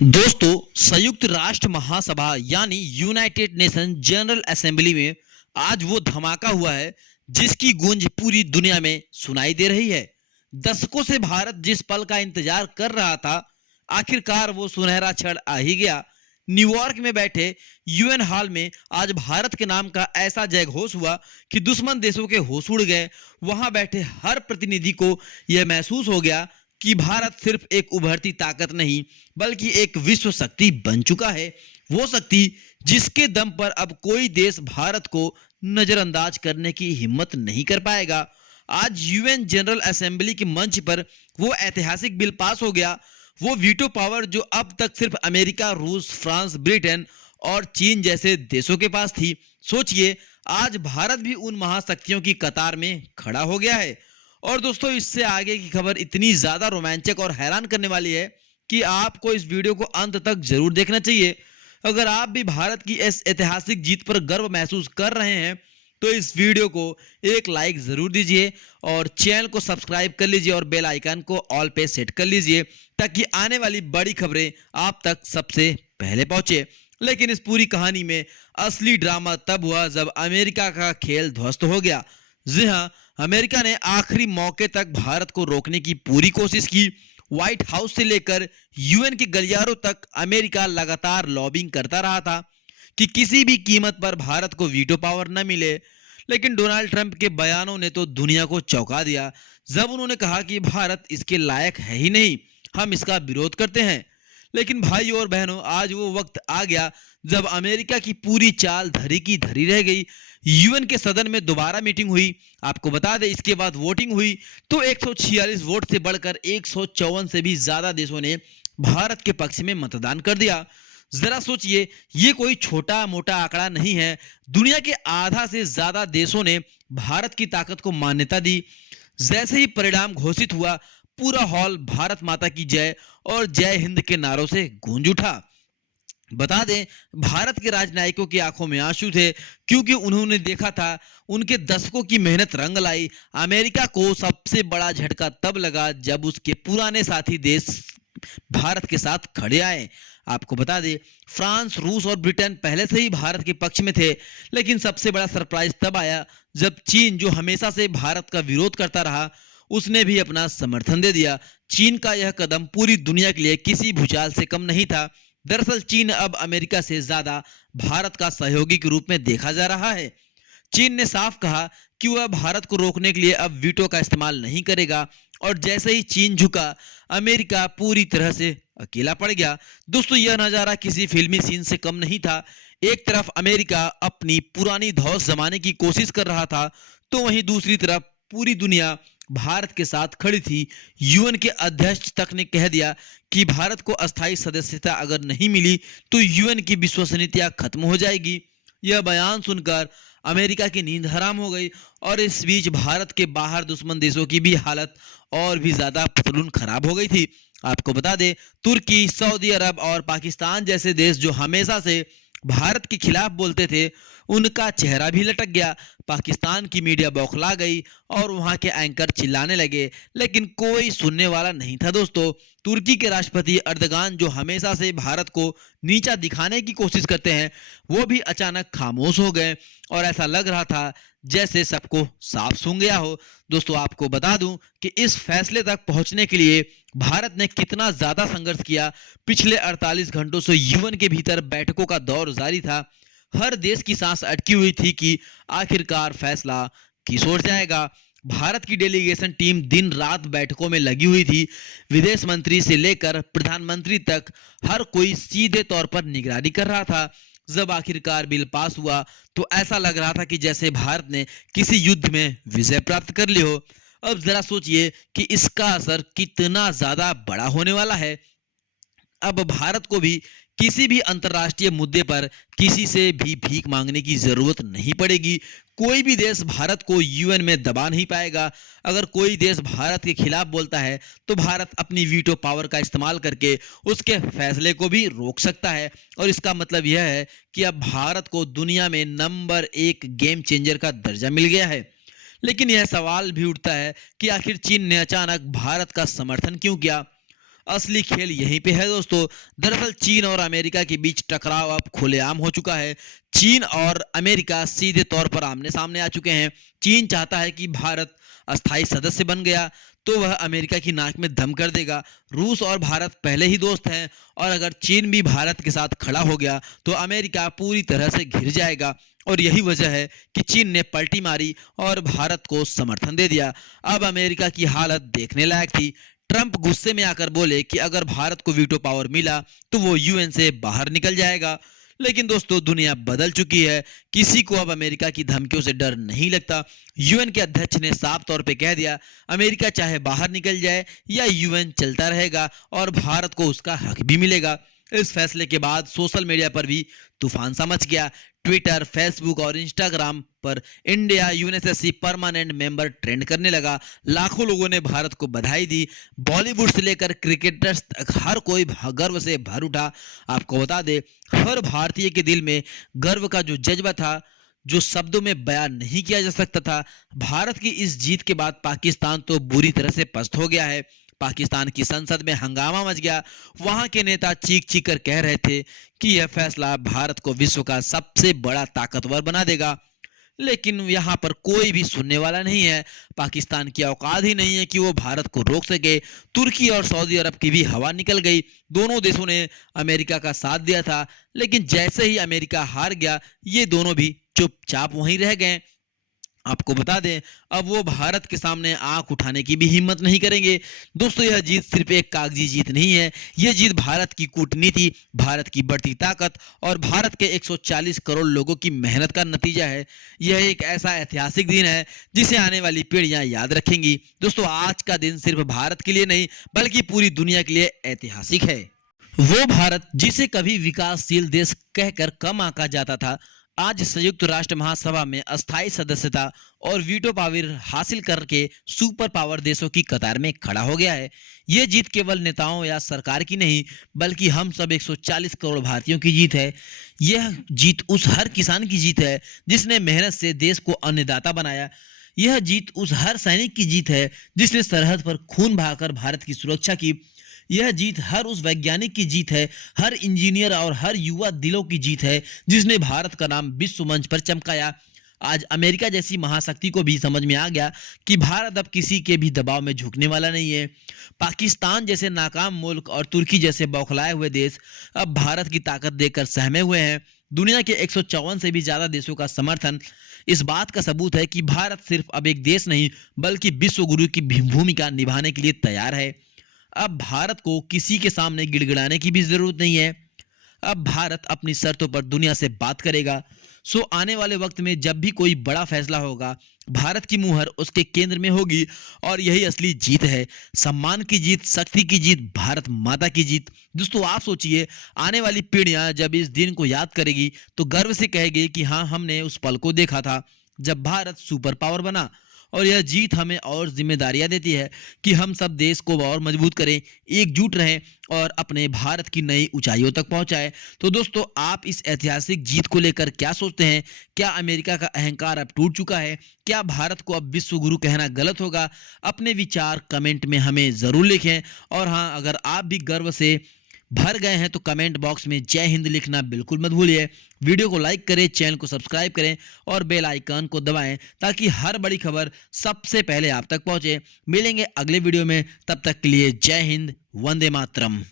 दोस्तों, संयुक्त राष्ट्र महासभा यानी यूनाइटेड नेशन जनरल असेंबली में आज वो धमाका हुआ है जिसकी गूंज पूरी दुनिया में सुनाई दे रही है। दशकों से भारत जिस पल का इंतजार कर रहा था, आखिरकार वो सुनहरा क्षण आ ही गया। न्यूयॉर्क में बैठे यूएन हॉल में आज भारत के नाम का ऐसा जयघोष हुआ कि दुश्मन देशों के होश उड़ गए। वहां बैठे हर प्रतिनिधि को यह महसूस हो गया कि भारत सिर्फ एक उभरती ताकत नहीं बल्कि एक विश्व शक्ति बन चुका है। वो शक्ति जिसके दम पर अब कोई देश भारत को नजरअंदाज करने की हिम्मत नहीं कर पाएगा। आज यूएन जनरल असेंबली के मंच पर वो ऐतिहासिक बिल पास हो गया, वो वीटो पावर जो अब तक सिर्फ अमेरिका, रूस, फ्रांस, ब्रिटेन और चीन जैसे देशों के पास थी। सोचिए, आज भारत भी उन महाशक्तियों की कतार में खड़ा हो गया है। और दोस्तों, इससे आगे की खबर इतनी ज्यादा रोमांचक और हैरान करने वाली है कि आपको इस वीडियो को अंत तक जरूर देखना चाहिए। अगर आप भी भारत की इस ऐतिहासिक जीत पर गर्व महसूस कर रहे हैं तो इस वीडियो को एक लाइक जरूर दीजिए और चैनल को सब्सक्राइब कर लीजिए और बेल आइकन को ऑल पे सेट कर लीजिए ताकि आने वाली बड़ी खबरें आप तक सबसे पहले पहुंचे। लेकिन इस पूरी कहानी में असली ड्रामा तब हुआ जब अमेरिका का खेल ध्वस्त हो गया। जी हां, अमेरिका ने आखिरी मौके तक भारत को रोकने की पूरी कोशिश की। व्हाइट हाउस से लेकर यूएन के गलियारों तक अमेरिका लगातार लॉबिंग करता रहा था कि किसी भी कीमत पर भारत को वीटो पावर न मिले। लेकिन डोनाल्ड ट्रंप के बयानों ने तो दुनिया को चौंका दिया जब उन्होंने कहा कि भारत इसके लायक है ही नहीं, हम इसका विरोध करते हैं। लेकिन भाइयों और बहनों, आज वो वक्त आ गया जब अमेरिका की पूरी चाल धरी की धरी रह गई। यूएन के सदन में दोबारा मीटिंग हुई। आपको बता दें, इसके बाद वोटिंग हुई तो 146 वोट से बढ़कर 154 से भी ज्यादा देशों ने भारत के पक्ष में मतदान कर दिया। जरा सोचिए, ये कोई छोटा मोटा आंकड़ा नहीं है। दुनिया के आधा से ज्यादा देशों ने भारत की ताकत को मान्यता दी। जैसे ही परिणाम घोषित हुआ, पूरा हॉल भारत माता की जय और जय हिंद के नारों से गूंज उठा। बता दें, भारत के राजनयिकों की आंखों में आंसू थे क्योंकि उन्होंने देखा था उनके दशकों की मेहनत रंग लाई। अमेरिका को सबसे बड़ा झटका तब लगा जब उसके पुराने साथी देश भारत के साथ खड़े आए। आपको बता दें, फ्रांस, रूस और ब्रिटेन पहले से ही भारत के पक्ष में थे, लेकिन सबसे बड़ा सरप्राइज तब आया जब चीन, जो हमेशा से भारत का विरोध करता रहा, उसने भी अपना समर्थन दे दिया। चीन का यह कदम पूरी दुनिया के लिए किसी भूचाल से कम नहीं था। दरअसल चीन अब अमेरिका से ज्यादा भारत का सहयोगी के रूप में देखा जा रहा है। चीन ने साफ कहा कि वह भारत को रोकने के लिए अब वीटो का इस्तेमाल नहीं करेगा और जैसे ही चीन झुका, अमेरिका पूरी तरह से अकेला पड़ गया। दोस्तों, यह नजारा किसी फिल्मी सीन से कम नहीं था। एक तरफ अमेरिका अपनी पुरानी धौस जमाने की कोशिश कर रहा था तो वहीं दूसरी तरफ पूरी दुनिया भारत के साथ खड़ी थी। यूएन के अध्यक्ष तक ने कह दिया कि भारत को अस्थायी सदस्यता अगर नहीं मिली तो यूएन की विश्वसनीयता खत्म हो जाएगी। यह बयान सुनकर अमेरिका की नींद हराम हो गई और इस बीच भारत के बाहर दुश्मन देशों की भी हालत और भी ज्यादा पतलून खराब हो गई थी। आपको बता दें, तुर्की, सऊदी अरब और पाकिस्तान जैसे देश जो हमेशा से भारत के खिलाफ बोलते थे, उनका चेहरा भी लटक गया। पाकिस्तान की मीडिया बौखला गई और वहां के एंकर चिल्लाने लगे, लेकिन कोई सुनने वाला नहीं था। दोस्तों, तुर्की के राष्ट्रपति अर्दगान, जो हमेशा से भारत को नीचा दिखाने की कोशिश करते हैं, वो भी अचानक खामोश हो गए और ऐसा लग रहा था जैसे सबको साफ सूंघ गया हो। दोस्तों, आपको बता दूं कि इस फैसले तक पहुंचने के लिए भारत ने कितना ज्यादा संघर्ष किया। पिछले 48 घंटों से यूएन के भीतर बैठकों का दौर जारी था। हर देश की सांस अटकी हुई थी कि आखिरकार फैसला किस ओर जाएगा। भारत की डेलीगेशन टीम दिन रात बैठकों में लगी हुई थी। विदेश मंत्री से लेकर प्रधानमंत्री तक हर कोई सीधे तौर पर निगरानी कर रहा था। जब आखिरकार बिल पास हुआ तो ऐसा लग रहा था कि जैसे भारत ने किसी युद्ध में विजय प्राप्त कर ली हो। अब जरा सोचिए कि इसका असर कितना ज्यादा बड़ा होने वाला है। अब भारत को भी किसी भी अंतर्राष्ट्रीय मुद्दे पर किसी से भी भीख मांगने की जरूरत नहीं पड़ेगी। कोई भी देश भारत को यूएन में दबा नहीं पाएगा। अगर कोई देश भारत के खिलाफ बोलता है तो भारत अपनी वीटो पावर का इस्तेमाल करके उसके फैसले को भी रोक सकता है। और इसका मतलब यह है कि अब भारत को दुनिया में नंबर 1 गेम चेंजर का दर्जा मिल गया है। लेकिन यह सवाल भी उठता है कि आखिर चीन ने अचानक भारत का समर्थन क्यों किया। असली खेल यहीं पे है दोस्तों। दरअसल चीन और अमेरिका के बीच टकराव अब खुलेआम हो चुका है। चीन और अमेरिका सीधे तौर पर आमने सामने आ चुके हैं। चीन चाहता है कि भारत अस्थायी सदस्य बन गया तो वह अमेरिका की नाक में दम कर देगा। रूस और भारत पहले ही दोस्त हैं और अगर चीन भी भारत के साथ खड़ा हो गया तो अमेरिका पूरी तरह से घिर जाएगा। और यही वजह है कि चीन ने पलटी मारी और भारत को समर्थन दे दिया। अब अमेरिका की हालत देखने लायक थी। ट्रंप गुस्से में आकर बोले कि अगर भारत को वीटो पावर मिला तो वो यूएन से बाहर निकल जाएगा। लेकिन दोस्तों दुनिया बदल चुकी है। किसी को अब अमेरिका की धमकियों से डर नहीं लगता। यूएन के अध्यक्ष ने साफ तौर पे कह दिया, अमेरिका चाहे बाहर निकल जाए या यूएन चलता रहेगा और भारत को उसका हक भी मिलेगा। इस फैसले के बाद सोशल मीडिया पर भी तूफान सा मच गया। ट्विटर, फेसबुक और इंस्टाग्राम पर India UNSC permanent member trend करने लगा। लाखों लोगों ने भारत को बधाई दी। बॉलीवुड से लेकर क्रिकेटर्स तक हर कोई गर्व से भर उठा। आपको बता दे, हर भारतीय के दिल में गर्व का जो जज्बा था, जो शब्दों में बयान नहीं किया जा सकता था। भारत की इस जीत के बाद पाकिस्तान तो बुरी तरह से पस्त हो गया है। पाकिस्तान की संसद में हंगामा मच गया। वहां के नेता चीख चीख कर कह रहे थे कि यह फैसला भारत को विश्व का सबसे बड़ा ताकतवर बना देगा। लेकिन यहाँ पर कोई भी सुनने वाला नहीं है। पाकिस्तान की औकात ही नहीं है कि वो भारत को रोक सके। तुर्की और सऊदी अरब की भी हवा निकल गई। दोनों देशों ने अमेरिका का साथ दिया था, लेकिन जैसे ही अमेरिका हार गया, ये दोनों भी चुपचाप वहीं रह गए। आपको बता दें, अब वो भारत के सामने आंख उठाने की भी हिम्मत नहीं करेंगे। दोस्तों यह जीत सिर्फ एक कागजी जीत नहीं है, यह जीत भारत की कूटनीति, भारत की बढ़ती ताकत और भारत के 140 करोड़ लोगों की मेहनत का नतीजा है। यह एक ऐसा ऐतिहासिक दिन है जिसे आने वाली पीढ़ियां याद रखेंगी। दोस्तों आज का दिन सिर्फ भारत के लिए नहीं बल्कि पूरी दुनिया के लिए ऐतिहासिक है। वो भारत जिसे कभी विकासशील देश कहकर कम आंका जाता था, आज संयुक्त राष्ट्र महासभा में अस्थायी सदस्यता और वीटो पावर हासिल करके सुपर पावर देशों की कतार में खड़ा हो गया है। यह जीत केवल नेताओं या सरकार की नहीं बल्कि हम सब 140 करोड़ भारतीयों की जीत है। यह जीत उस हर किसान की जीत है जिसने मेहनत से देश को अन्नदाता बनाया। यह जीत उस हर सैनिक की जीत है जिसने सरहद पर खून बहाकर भारत की सुरक्षा की। यह जीत हर उस वैज्ञानिक की जीत है, हर इंजीनियर और हर युवा दिलों की जीत है जिसने भारत का नाम विश्व मंच पर चमकाया। आज अमेरिका जैसी महाशक्ति को भी समझ में आ गया कि भारत अब किसी के भी दबाव में झुकने वाला नहीं है। पाकिस्तान जैसे नाकाम मुल्क और तुर्की जैसे बौखलाए हुए देश अब भारत की ताकत देखकर सहमे हुए हैं। दुनिया के 154 से भी ज्यादा देशों का समर्थन इस बात का सबूत है कि भारत सिर्फ अब एक देश नहीं बल्कि विश्व गुरु की भूमिका निभाने के लिए तैयार है। अब भारत को किसी के सामने गिड़गिड़ाने की भी जरूरत नहीं है। अब भारत अपनी शर्तों पर दुनिया से बात करेगा। सो आने वाले वक्त में जब भी कोई बड़ा फैसला होगा, भारत की मुहर उसके केंद्र में होगी और यही असली जीत है। सम्मान की जीत, शक्ति की जीत, भारत माता की जीत। दोस्तों आप सोचिए, आने वाली पीढ़ियां जब इस दिन को याद करेगी तो गर्व से कहेगी कि हाँ, हमने उस पल को देखा था जब भारत सुपर पावर बना। और यह जीत हमें और जिम्मेदारियां देती है कि हम सब देश को और मजबूत करें, एकजुट रहें और अपने भारत की नई ऊंचाइयों तक पहुंचाएं। तो दोस्तों आप इस ऐतिहासिक जीत को लेकर क्या सोचते हैं? क्या अमेरिका का अहंकार अब टूट चुका है? क्या भारत को अब विश्व गुरु कहना गलत होगा? अपने विचार कमेंट में हमें जरूर लिखें। और हाँ, अगर आप भी गर्व से भर गए हैं तो कमेंट बॉक्स में जय हिंद लिखना बिल्कुल मत भूलिए। वीडियो को लाइक करें, चैनल को सब्सक्राइब करें और बेल आइकन को दबाएं ताकि हर बड़ी खबर सबसे पहले आप तक पहुंचे। मिलेंगे अगले वीडियो में, तब तक के लिए जय हिंद, वंदे मातरम।